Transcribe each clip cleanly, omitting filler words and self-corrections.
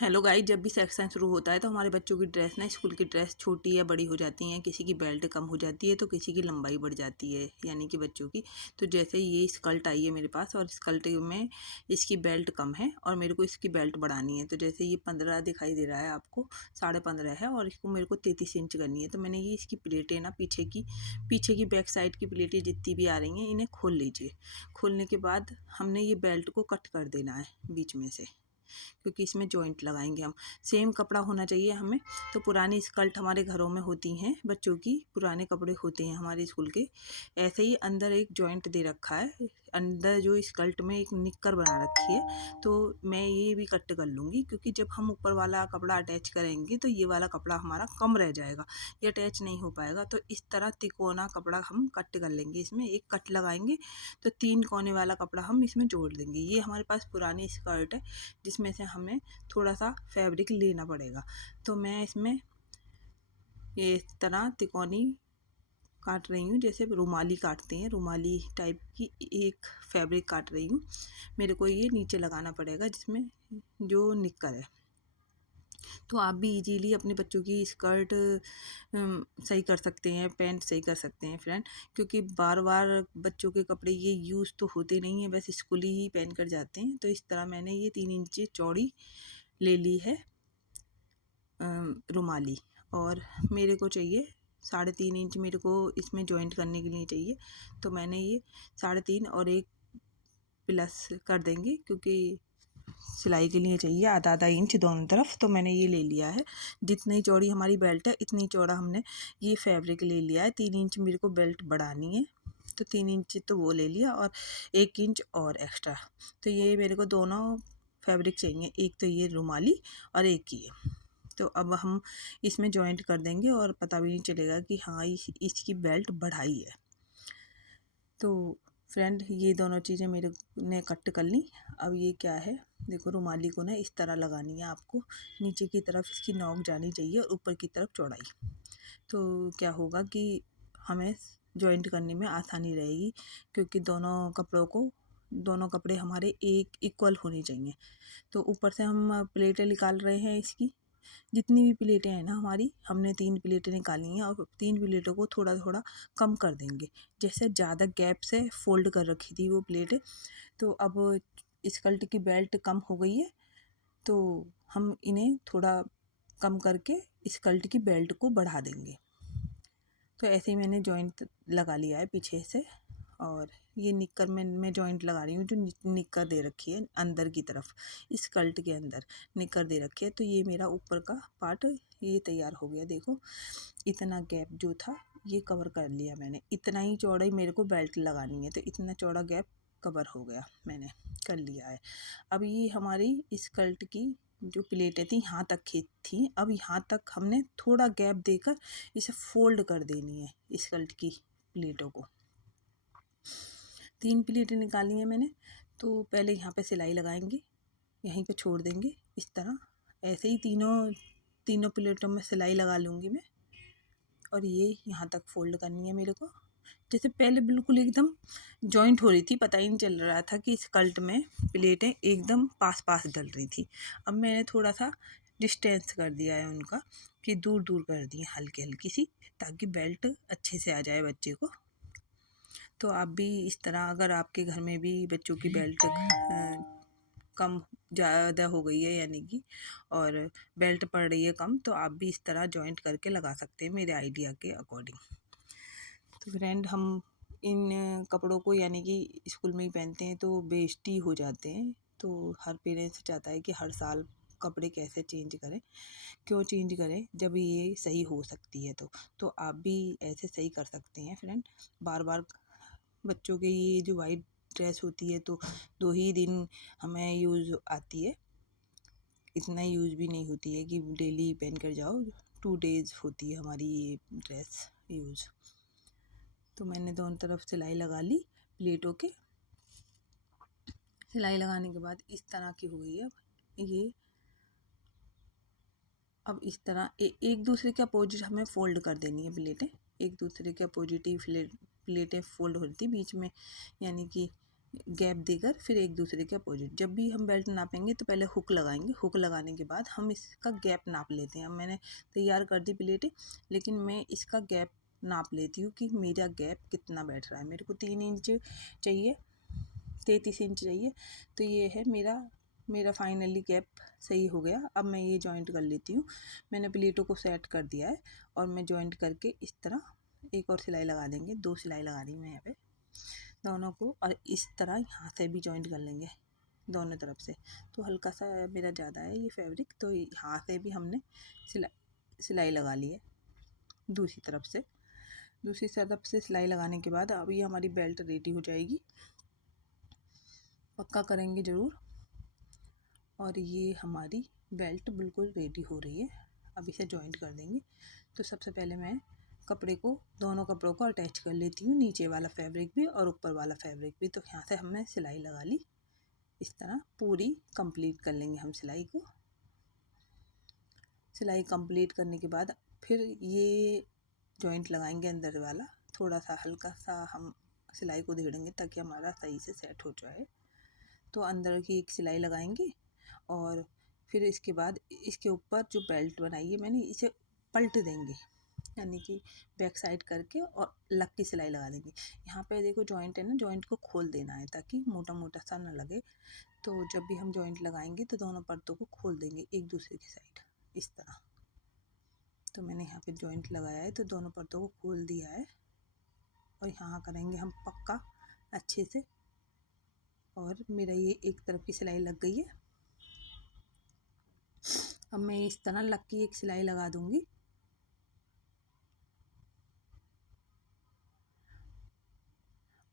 Hello guys, जब भी section शुरू होता है तो हमारे बच्चों की ड्रेस ना, स्कूल की ड्रेस छोटी या बड़ी हो जाती हैं। किसी की बेल्ट कम हो जाती है तो किसी की लंबाई बढ़ जाती है, यानी कि बच्चों की। तो जैसे ये स्कर्ट आई है मेरे पास और स्कर्ट में इसकी बेल्ट कम है और मेरे को इसकी बेल्ट बढ़ानी है। तो जैसे ये 15 दिखाई दे रहा है आपको, 15.5 है और इसको मेरे को 33 इंच करनी है। तो मैंने ये इसकी प्लेटें ना, पीछे की बैक साइड की प्लेटें जितनी भी आ रही हैं इन्हें खोल लीजिए। खोलने के बाद हमने ये बेल्ट को कट कर देना है बीच में से, क्योंकि इसमें जॉइंट लगाएंगे हम। सेम कपड़ा होना चाहिए हमें। तो पुरानी स्कर्ट हमारे घरों में होती हैं, बच्चों की पुराने कपड़े होते हैं हमारे स्कूल के। ऐसे ही अंदर एक जॉइंट दे रखा है, अंदर जो स्कर्ट में एक निक्कर बना रखी है। तो मैं ये भी कट कर लूँगी, क्योंकि जब हम ऊपर वाला कपड़ा अटैच करेंगे तो ये वाला कपड़ा हमारा कम रह जाएगा, ये अटैच नहीं हो पाएगा। तो इस तरह तिकोना कपड़ा हम कट कर लेंगे, इसमें एक कट लगाएंगे तो 3 कोने वाला कपड़ा हम इसमें जोड़ देंगे। ये हमारे पास पुरानी स्कर्ट है जिसमें से हमें थोड़ा सा फैब्रिक लेना पड़ेगा। तो मैं इसमें ये इस तरह तिकोनी काट रही हूँ, जैसे रुमाली काटते हैं, रुमाली टाइप की एक फैब्रिक काट रही हूँ। मेरे को ये नीचे लगाना पड़ेगा जिसमें जो निक्कर है। तो आप भी इजीली अपने बच्चों की स्कर्ट सही कर सकते हैं, पैंट सही कर सकते हैं फ्रेंड। क्योंकि बार बार बच्चों के कपड़े ये यूज़ तो होते नहीं हैं, बस स्कूल ही पहन कर जाते हैं। तो इस तरह मैंने ये 3 इंच चौड़ी ले ली है रुमाली, और मेरे को चाहिए 3.5 इंच, मेरे को इसमें जॉइंट करने के लिए चाहिए। तो मैंने ये 3.5 और एक प्लस कर देंगे, क्योंकि सिलाई के लिए चाहिए आधा आधा इंच दोनों तरफ। तो मैंने ये ले लिया है, जितनी चौड़ी हमारी बेल्ट है इतनी चौड़ा हमने ये फैब्रिक ले लिया है। 3 इंच मेरे को बेल्ट बढ़ानी है, तो 3 इंच तो वो ले लिया और 1 इंच और एक्स्ट्रा। तो ये मेरे को दोनों फैब्रिक चाहिए, एक तो ये रुमाली और एक ये। तो अब हम इसमें जॉइंट कर देंगे और पता भी नहीं चलेगा कि हाँ इसकी बेल्ट बढ़ाई है। तो फ्रेंड, ये दोनों चीज़ें मेरे ने कट कर ली। अब ये क्या है, देखो रुमाली को ना इस तरह लगानी है आपको, नीचे की तरफ इसकी नोक जानी चाहिए और ऊपर की तरफ चौड़ाई। तो क्या होगा कि हमें जॉइंट करने में आसानी रहेगी, क्योंकि दोनों कपड़े हमारे एक इक्वल होने चाहिए। तो ऊपर से हम प्लेटें निकाल रहे हैं इसकी, जितनी भी प्लेटें हैं ना हमारी, हमने 3 प्लेटें निकाली हैं और 3 प्लेटों को थोड़ा थोड़ा कम कर देंगे। जैसे ज़्यादा गैप से फोल्ड कर रखी थी वो प्लेटें, तो अब स्कर्ट की बेल्ट कम हो गई है, तो हम इन्हें थोड़ा कम करके स्कर्ट की बेल्ट को बढ़ा देंगे। तो ऐसे ही मैंने जॉइंट लगा लिया है पीछे से, और ये निक्कर में मैं जॉइंट लगा रही हूँ, जो निक्कर दे रखी है अंदर की तरफ, इस कल्ट के अंदर निक्कर दे रखी है। तो ये मेरा ऊपर का पार्ट ये तैयार हो गया। देखो, इतना गैप जो था ये कवर कर लिया मैंने, इतना ही चौड़ाई मेरे को बेल्ट लगानी है, तो इतना चौड़ा गैप कवर हो गया, मैंने कर लिया है। अब ये हमारी स्कर्ट की जो प्लेटें थी यहाँ तक खींच थी, अब यहाँ तक हमने थोड़ा गैप देकर इसे फोल्ड कर देनी है स्कर्ट की प्लेटों को। 3 प्लेटें निकाली हैं मैंने, तो पहले यहाँ पे सिलाई लगाएंगे, यहीं पे छोड़ देंगे इस तरह। ऐसे ही तीनों प्लेटों में सिलाई लगा लूँगी मैं, और ये यहाँ तक फोल्ड करनी है मेरे को। जैसे पहले बिल्कुल एकदम जॉइंट हो रही थी, पता ही नहीं चल रहा था कि स्कर्ट में प्लेटें एकदम पास पास डल रही थी। अब मैंने थोड़ा सा डिस्टेंस कर दिया है उनका, कि दूर दूर कर दी हल्की हल्की सी, ताकि बेल्ट अच्छे से आ जाए बच्चे को। तो आप भी इस तरह, अगर आपके घर में भी बच्चों की बेल्ट कम ज़्यादा हो गई है, यानी कि और बेल्ट पड़ रही है कम, तो आप भी इस तरह जॉइंट करके लगा सकते हैं मेरे आइडिया के अकॉर्डिंग। तो फ्रेंड, हम इन कपड़ों को यानी कि स्कूल में ही पहनते हैं तो बेइज्जती हो जाते हैं। तो हर पेरेंट्स चाहता है कि हर साल कपड़े कैसे चेंज करें, क्यों चेंज करें जब ये सही हो सकती है। तो आप भी ऐसे सही कर सकते हैं फ्रेंड। बार बार बच्चों के ये जो वाइट ड्रेस होती है तो 2 ही दिन हमें यूज़ आती है, इतना यूज़ भी नहीं होती है कि डेली पहन कर जाओ। 2 डेज़ होती है हमारी ये ड्रेस यूज़। तो मैंने दोनों तरफ सिलाई लगा ली प्लेटों के। सिलाई लगाने के बाद इस तरह की हुई है। अब इस तरह एक दूसरे के अपोजिट हमें फ़ोल्ड कर देनी है प्लेटें, एक दूसरे के अपोजिट ही प्लेटें फ़ोल्ड हो रही थी बीच में, यानी कि गैप देकर फिर एक दूसरे के अपोजिट। जब भी हम बेल्ट नापेंगे तो पहले हुक लगाएंगे, हुक लगाने के बाद हम इसका गैप नाप लेते हैं। अब मैंने तैयार कर दी प्लेटें, लेकिन मैं इसका गैप नाप लेती हूँ कि मेरा गैप कितना बैठ रहा है। मेरे को 3 इंच चाहिए, 33 इंच चाहिए, तो ये है मेरा फाइनली गैप सही हो गया। अब मैं ये जॉइंट कर लेती हूँ। मैंने प्लेटों को सेट कर दिया है और मैं जॉइंट करके इस तरह एक और सिलाई लगा देंगे। 2 सिलाई लगा रही हूँ मैं यहाँ पे दोनों को, और इस तरह यहाँ से भी जॉइंट कर लेंगे दोनों तरफ से। तो हल्का सा मेरा ज़्यादा है ये फैब्रिक, तो यहाँ से भी हमने सिलाई लगा ली है दूसरी तरफ से। दूसरी तरफ से सिलाई लगाने के बाद अब ये हमारी बेल्ट रेडी हो जाएगी। पक्का करेंगे ज़रूर। और ये हमारी बेल्ट बिल्कुल रेडी हो रही है। अब इसे जॉइंट कर देंगे। तो सबसे पहले मैं दोनों कपड़ों को अटैच कर लेती हूँ, नीचे वाला फैब्रिक भी और ऊपर वाला फैब्रिक भी। तो यहाँ से हमने सिलाई लगा ली, इस तरह पूरी कंप्लीट कर लेंगे हम सिलाई को। सिलाई कंप्लीट करने के बाद फिर ये जॉइंट लगाएंगे अंदर वाला, थोड़ा सा हल्का सा हम सिलाई को धेड़ेंगे ताकि हमारा सही से सेट हो जाए। तो अंदर की एक सिलाई लगाएंगे और फिर इसके बाद इसके ऊपर जो बेल्ट बनाई है मैंने, इसे पलट देंगे, यानी कि बैक साइड करके और लग की सिलाई लगा देंगे। यहाँ पे देखो जॉइंट है ना, जॉइंट को खोल देना है ताकि मोटा मोटा सा ना लगे। तो जब भी हम जॉइंट लगाएंगे तो दोनों परतों को खोल देंगे एक दूसरे की साइड, इस तरह। तो मैंने यहाँ पे जॉइंट लगाया है तो दोनों परतों को खोल दिया है और यहाँ करेंगे हम पक्का अच्छे से। और मेरा ये एक तरफ की सिलाई लग गई है। अब मैं इस तरह लग की एक सिलाई लगा दूंगी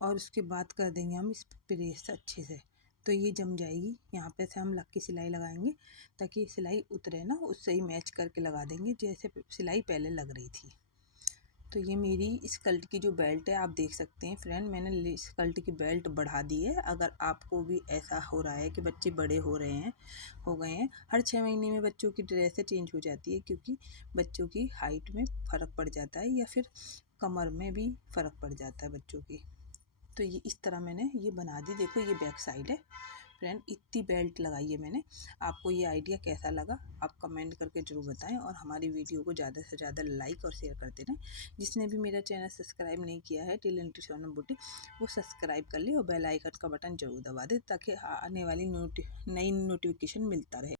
और उसके बाद कर देंगे हम इस प्रेस अच्छे से, तो ये जम जाएगी। यहाँ पे से हम लग की सिलाई लगाएंगे ताकि सिलाई उतरे ना, उससे ही मैच करके लगा देंगे जैसे सिलाई पहले लग रही थी। तो ये मेरी स्कर्ट की जो बेल्ट है आप देख सकते हैं फ्रेंड, मैंने स्कर्ट की बेल्ट बढ़ा दी है। अगर आपको भी ऐसा हो रहा है कि बच्चे बड़े हो गए हैं, हर 6 महीने में बच्चों की ड्रेसें चेंज हो जाती है, क्योंकि बच्चों की हाइट में फ़र्क पड़ जाता है या फिर कमर में भी फ़र्क पड़ जाता है बच्चों की। तो ये इस तरह मैंने ये बना दी। देखो ये बैक साइड है फ्रेंड, इतनी बेल्ट लगाई है मैंने। आपको ये आइडिया कैसा लगा आप कमेंट करके ज़रूर बताएं, और हमारी वीडियो को ज़्यादा से ज़्यादा लाइक और शेयर करते रहें। जिसने भी मेरा चैनल सब्सक्राइब नहीं किया है टेलेंटेड सोनम बुटीक, वो सब्सक्राइब कर ले और बेल आइकन का बटन जरूर दबा दे ताकि आने वाली नई नोटिफिकेशन मिलता रहे।